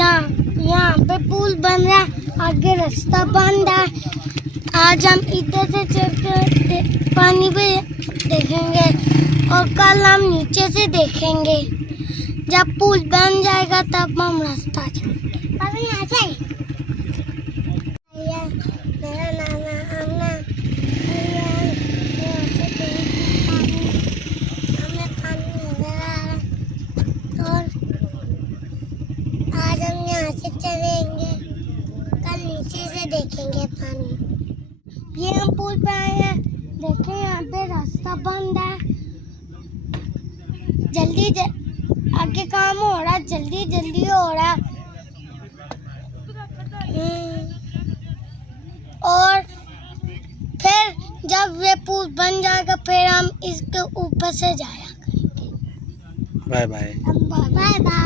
यहाँ पे पुल बन रहा है, आगे रास्ता बन रहा है। आज हम इधर से चल कर पानी पे देखेंगे और कल हम नीचे से देखेंगे। जब पुल बन जाएगा तब हम रास्ता चलेंगे। पापा यहाँ से मेरा नाना हमने और आज हम यहाँ से चलेंगे, कल नीचे से देखेंगे पानी। ये हम पुल पे आए हैं, देखें यहाँ पे रास्ता बंद है। आगे काम हो रहा है, जल्दी हो रहा है। और फिर जब ये पुल बन जाएगा फिर हम इसके ऊपर से जाया करेंगे। Bye bye. Bye bye.